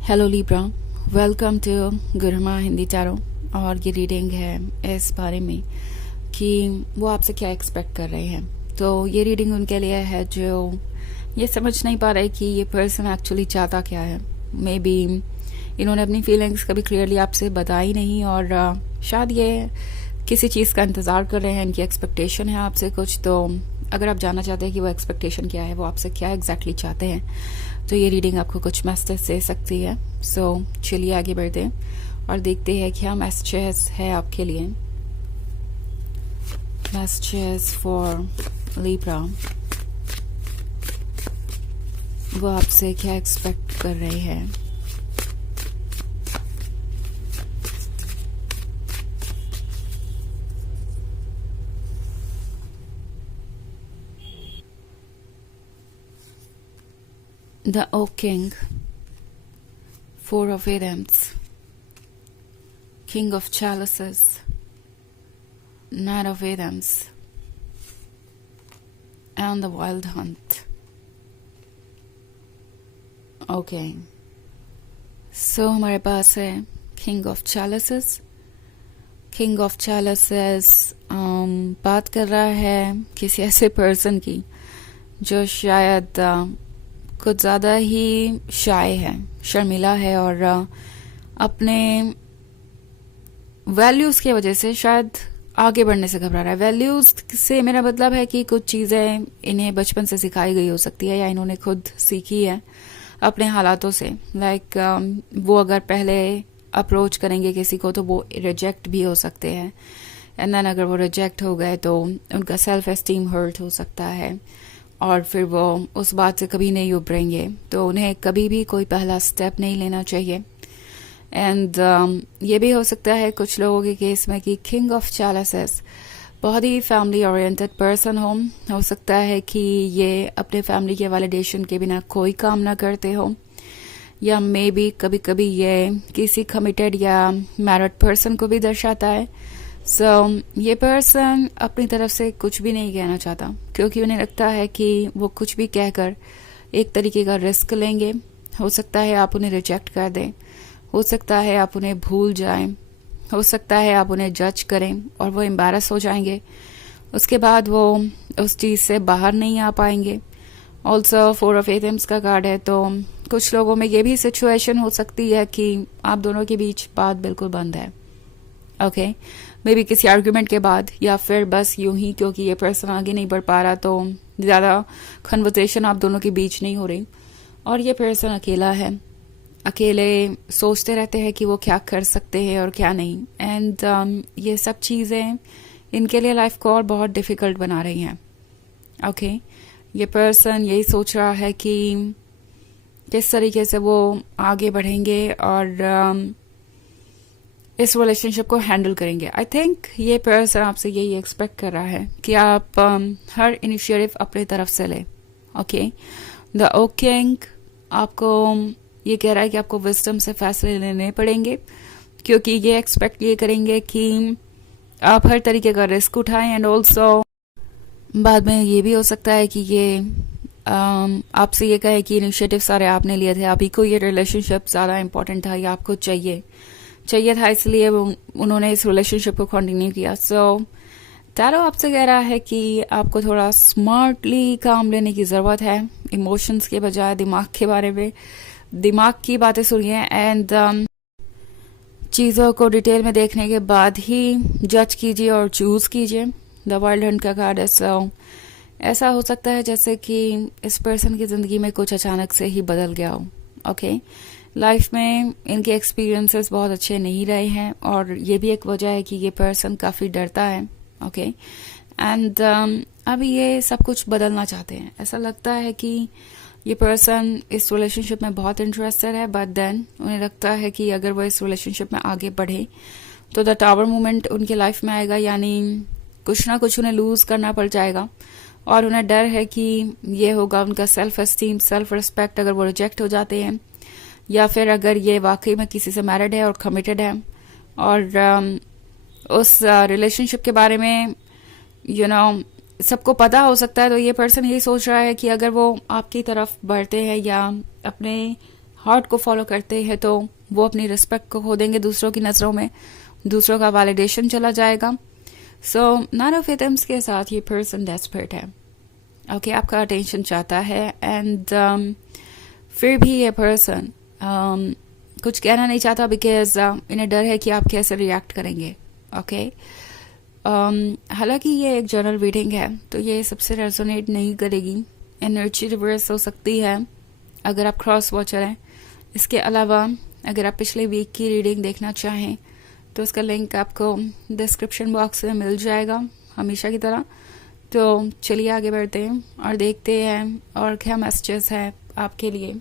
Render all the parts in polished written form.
Hello Libra, welcome to Gurma Hindi tarot. और ये reading है इस बारे में कि वो आपसे क्या एक्सपेक्ट कर रहे हैं। तो ये रीडिंग उनके लिए है जो ये समझ नहीं पा रहे कि ये पर्सन एक्चुअली चाहता क्या है। मे बी इन्होंने अपनी फीलिंग्स कभी क्लियरली आपसे बताई नहीं, और शायद ये किसी चीज़ का इंतज़ार कर रहे हैं, इनकी एक्सपेक्टेशन है आपसे कुछ। तो अगर आप जानना चाहते हैं कि वो एक्सपेक्टेशन क्या है, वो आपसे क्या एग्जैक्टली चाहते हैं, तो ये रीडिंग आपको कुछ मैसेज दे सकती है। सो चलिए आगे बढ़ते हैं और देखते हैं क्या मैसेजेस है आपके लिए। मैसेजेस फॉर लिब्रा, वो आपसे क्या एक्सपेक्ट कर रहे हैं। The Oak King, Four of Wands, King of Chalices, Knight of Wands, and the Wild Hunt. Okay. So हमारे पास है King of Chalices. King of Chalices बात कर रहा है किसी ऐसे पर्सन की जो शायद कुछ ज़्यादा ही शाय है, शर्मिला है, और अपने वैल्यूज़ की वजह से शायद आगे बढ़ने से घबरा रहा है। वैल्यूज़ से मेरा मतलब है कि कुछ चीज़ें इन्हें बचपन से सिखाई गई हो सकती है या इन्होंने खुद सीखी है अपने हालातों से। लाइक वो अगर पहले अप्रोच करेंगे किसी को तो वो रिजेक्ट भी हो सकते हैं, एंड देन अगर वो रिजेक्ट हो गए तो उनका सेल्फ एस्टीम हर्ट हो सकता है और फिर वो उस बात से कभी नहीं उभरेंगे। तो उन्हें कभी भी कोई पहला स्टेप नहीं लेना चाहिए। एंड ये भी हो सकता है कुछ लोगों के केस में कि किंग ऑफ चैलिसेस बहुत ही फैमिली ओरिएंटेड पर्सन हो सकता है कि ये अपने फैमिली के वैलिडेशन के बिना कोई काम ना करते हो, या मे बी कभी कभी ये किसी कमिटेड या मैरिड पर्सन को भी दर्शाता है। ये पर्सन अपनी तरफ से कुछ भी नहीं कहना चाहता क्योंकि उन्हें लगता है कि वो कुछ भी कहकर एक तरीके का रिस्क लेंगे। हो सकता है आप उन्हें रिजेक्ट कर दें, हो सकता है आप उन्हें भूल जाएं, हो सकता है आप उन्हें जज करें और वो एम्बैरस हो जाएंगे। उसके बाद वो उस चीज़ से बाहर नहीं आ पाएंगे। ऑल्सो फोर ऑफ एथम्स का कार्ड है, तो कुछ लोगों में ये भी सिचुएशन हो सकती है कि आप दोनों के बीच बात बिल्कुल बंद है। ओके, मे बी किसी आर्ग्यूमेंट के बाद, या फिर बस यूं ही क्योंकि ये पर्सन आगे नहीं बढ़ पा रहा तो ज़्यादा कन्वर्सेशन आप दोनों के बीच नहीं हो रही, और ये पर्सन अकेला है, अकेले सोचते रहते हैं कि वो क्या कर सकते हैं और क्या नहीं। एंड ये सब चीज़ें इनके लिए लाइफ को और बहुत डिफ़िकल्ट बना रही हैं। ओके, ये पर्सन यही सोच रहा है कि किस तरीके से वो आगे बढ़ेंगे और इस रिलेशनशिप को हैंडल करेंगे। आई थिंक ये पर्सन आपसे यही एक्सपेक्ट कर रहा है कि आप हर इनिशिएटिव अपनी तरफ से लें। ओके, द ओक किंग आपको ये कह रहा है कि आपको विजडम से फैसले लेने पड़ेंगे, क्योंकि ये एक्सपेक्ट ये करेंगे कि आप हर तरीके का रिस्क उठाएं। एंड ऑल्सो बाद में ये भी हो सकता है कि ये आपसे ये कहे कि इनिशिएटिव सारे आपने लिए थे, आप ही को ये रिलेशनशिप ज़्यादा इंपॉर्टेंट था या आपको चाहिए था, इसलिए उन्होंने इस रिलेशनशिप को कंटिन्यू किया। टैरो आपसे कह रहा है कि आपको थोड़ा स्मार्टली काम लेने की ज़रूरत है, इमोशंस के बजाय दिमाग के बारे में, दिमाग की बातें सुनिए एंड चीज़ों को डिटेल में देखने के बाद ही जज कीजिए और चूज़ कीजिए। द वर्ल्ड हंट का कार्ड है। ऐसा हो सकता है जैसे कि इस पर्सन की ज़िंदगी में कुछ अचानक से ही बदल गया हो। ओके, लाइफ में इनके एक्सपीरियंसेस बहुत अच्छे नहीं रहे हैं, और ये भी एक वजह है कि ये पर्सन काफ़ी डरता है। ओके, एंड अभी ये सब कुछ बदलना चाहते हैं। ऐसा लगता है कि ये पर्सन इस रिलेशनशिप में बहुत इंटरेस्टेड है, बट देन उन्हें लगता है कि अगर वो इस रिलेशनशिप में आगे बढ़े तो द टावर मोमेंट उनके लाइफ में आएगा, यानी कुछ ना कुछ उन्हें लूज़ करना पड़ जाएगा, और उन्हें डर है कि ये होगा उनका सेल्फ एस्टीम, सेल्फ रिस्पेक्ट अगर वो रिजेक्ट हो जाते हैं, या फिर अगर ये वाकई में किसी से मैरिड है और कमिटेड है और उस रिलेशनशिप के बारे में सबको पता हो सकता है। तो ये पर्सन यही सोच रहा है कि अगर वो आपकी तरफ बढ़ते हैं या अपने हार्ट को फॉलो करते हैं तो वो अपनी रिस्पेक्ट को खो देंगे दूसरों की नज़रों में, दूसरों का वैलिडेशन चला जाएगा. सो नाइन ऑफ एटम्स के साथ ये पर्सन डेस्परेट है. ओके, आपका अटेंशन चाहता है एंड फिर भी ये पर्सन कुछ कहना नहीं चाहता बिकॉज इन्हें डर है कि आप कैसे रिएक्ट करेंगे. ओके, हालांकि ये एक जनरल रीडिंग है तो ये सबसे रेजोनेट नहीं करेगी. एनर्जी रिवर्स हो सकती है अगर आप क्रॉस वॉचर हैं. इसके अलावा अगर आप पिछले वीक की रीडिंग देखना चाहें तो उसका लिंक आपको डिस्क्रिप्शन बॉक्स में मिल जाएगा हमेशा की तरह. तो चलिए आगे बढ़ते हैं और देखते हैं और क्या मैसेजेस है आपके लिए.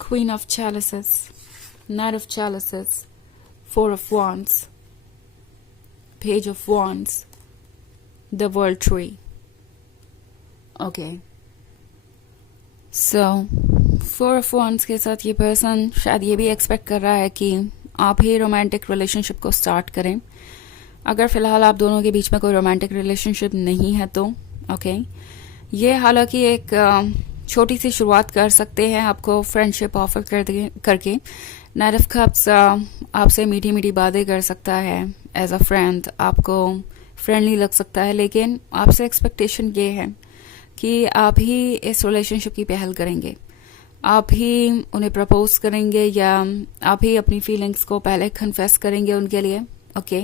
Queen of Chalices, Knight of Chalices, Four of Wands, Page of Wands, the World Tree. Okay. So, Four of Wands के साथ ये पर्सन शायद ये भी एक्सपेक्ट कर रहा है कि आप ही रोमांटिक रिलेशनशिप को स्टार्ट करें. अगर फिलहाल आप दोनों के बीच में कोई रोमांटिक रिलेशनशिप नहीं है तो ओके. ये हालांकि एक छोटी सी शुरुआत कर सकते हैं आपको फ्रेंडशिप ऑफर करके. नाइट ऑफ कप्स आपसे मीठी मीठी बातें कर सकता है एज अ फ्रेंड, आपको फ्रेंडली लग सकता है, लेकिन आपसे एक्सपेक्टेशन ये है कि आप ही इस रिलेशनशिप की पहल करेंगे, आप ही उन्हें प्रपोज करेंगे या आप ही अपनी फीलिंग्स को पहले कन्फेस करेंगे उनके लिए. ओके,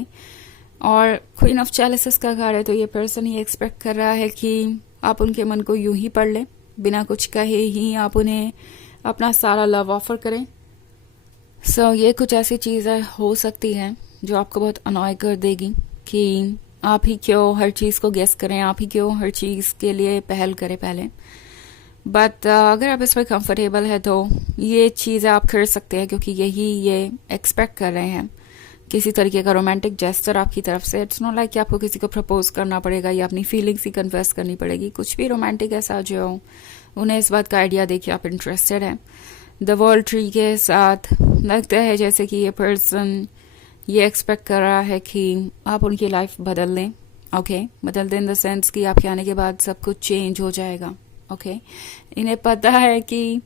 और क्वीन ऑफ चैलिसेस का कार्ड है तो ये पर्सन ये एक्सपेक्ट कर रहा है कि आप उनके मन को यूं ही पढ़ लें, बिना कुछ कहे ही आप उन्हें अपना सारा लव ऑफर करें. सो ये कुछ ऐसी चीज़ें हो सकती हैं जो आपको बहुत अनॉय कर देगी कि आप ही क्यों हर चीज़ को गेस करें, आप ही क्यों हर चीज़ के लिए पहल करें पहले. बट अगर आप इसमें कंफर्टेबल है तो ये चीज़ें आप कर सकते हैं क्योंकि यही ये एक्सपेक्ट कर रहे हैं किसी तरीके का रोमांटिक जेस्चर आपकी तरफ से. इट्स नॉट लाइक कि आपको किसी को प्रपोज करना पड़ेगा या अपनी फीलिंग्स ही कन्फेस करनी पड़ेगी. कुछ भी रोमांटिक ऐसा जो उन्हें इस बात का आइडिया दे कि आप इंटरेस्टेड हैं. द वर्ल्ड ट्री के साथ लगता है जैसे कि ये पर्सन ये एक्सपेक्ट कर रहा है कि आप उनकी लाइफ बदल दें. ओके, बदल दें इन द सेंस कि आपके आने के बाद सब कुछ चेंज हो जाएगा. ओके, इन्हें पता है कि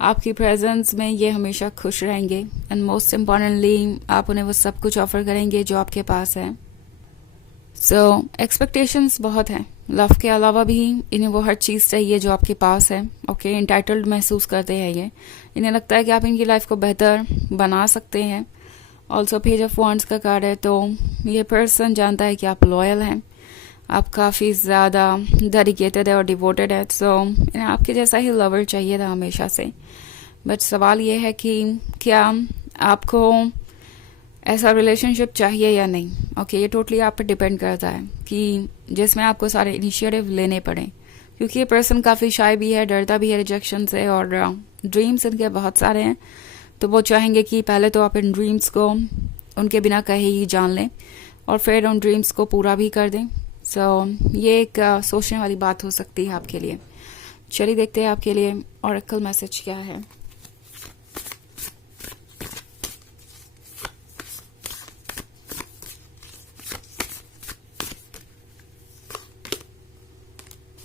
आपकी प्रेजेंस में ये हमेशा खुश रहेंगे एंड मोस्ट इम्पॉर्टेंटली आप उन्हें वो सब कुछ ऑफर करेंगे जो आपके पास है. सो एक्सपेक्टेशंस बहुत हैं. लव के अलावा भी इन्हें वो हर चीज़ चाहिए जो आपके पास है. ओके, इंटाइटल्ड महसूस करते हैं ये. इन्हें लगता है कि आप इनकी लाइफ को बेहतर बना सकते हैं. ऑल्सो पेज ऑफ वॉन्ड्स का कार्ड है तो ये पर्सन जानता है कि आप लॉयल हैं, आप काफ़ी ज़्यादा डेडिकेटेड है और डिवोटेड है. सो इन्हें आपके जैसा ही लवर चाहिए था हमेशा से. बट सवाल ये है कि क्या आपको ऐसा रिलेशनशिप चाहिए या नहीं. ओके, ये टोटली आप पे डिपेंड करता है कि जिसमें आपको सारे इनिशिएटिव लेने पड़े क्योंकि ये पर्सन काफ़ी शाय भी है, डरता भी है रिजेक्शन से और ड्रीम्स इनके बहुत सारे हैं. तो वो चाहेंगे कि पहले तो आप इन ड्रीम्स को उनके बिना कहे ही जान लें और फिर उन ड्रीम्स को पूरा भी कर दें. सो ये एक सोचने वाली बात हो सकती है आपके लिए. चलिए देखते हैं आपके लिए ऑरेकल मैसेज क्या है.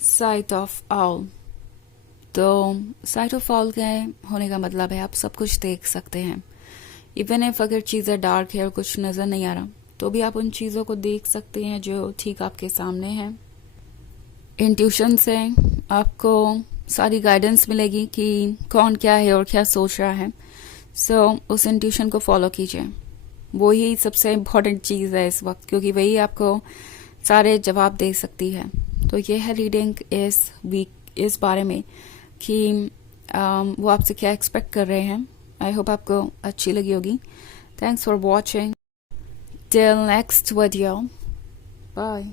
Site of all. तो साइट ऑफ ऑल के होने का मतलब है आप सब कुछ देख सकते हैं. इवन इफ अगर चीज़ें डार्क है और कुछ नज़र नहीं आ रहा तो भी आप उन चीज़ों को देख सकते हैं जो ठीक आपके सामने हैं. इंट्यूशन से आपको सारी गाइडेंस मिलेगी कि कौन क्या है और क्या सोच रहा है. सो उस इंट्यूशन को फॉलो कीजिए. वो ही सबसे इम्पोर्टेंट चीज़ है इस वक्त क्योंकि वही आपको सारे जवाब दे सकती है. तो ये है रीडिंग इस वीक इस बारे में कि वो आपसे क्या एक्सपेक्ट कर रहे हैं. आई होप आपको अच्छी लगी होगी. Thanks for watching. Till next video. Bye.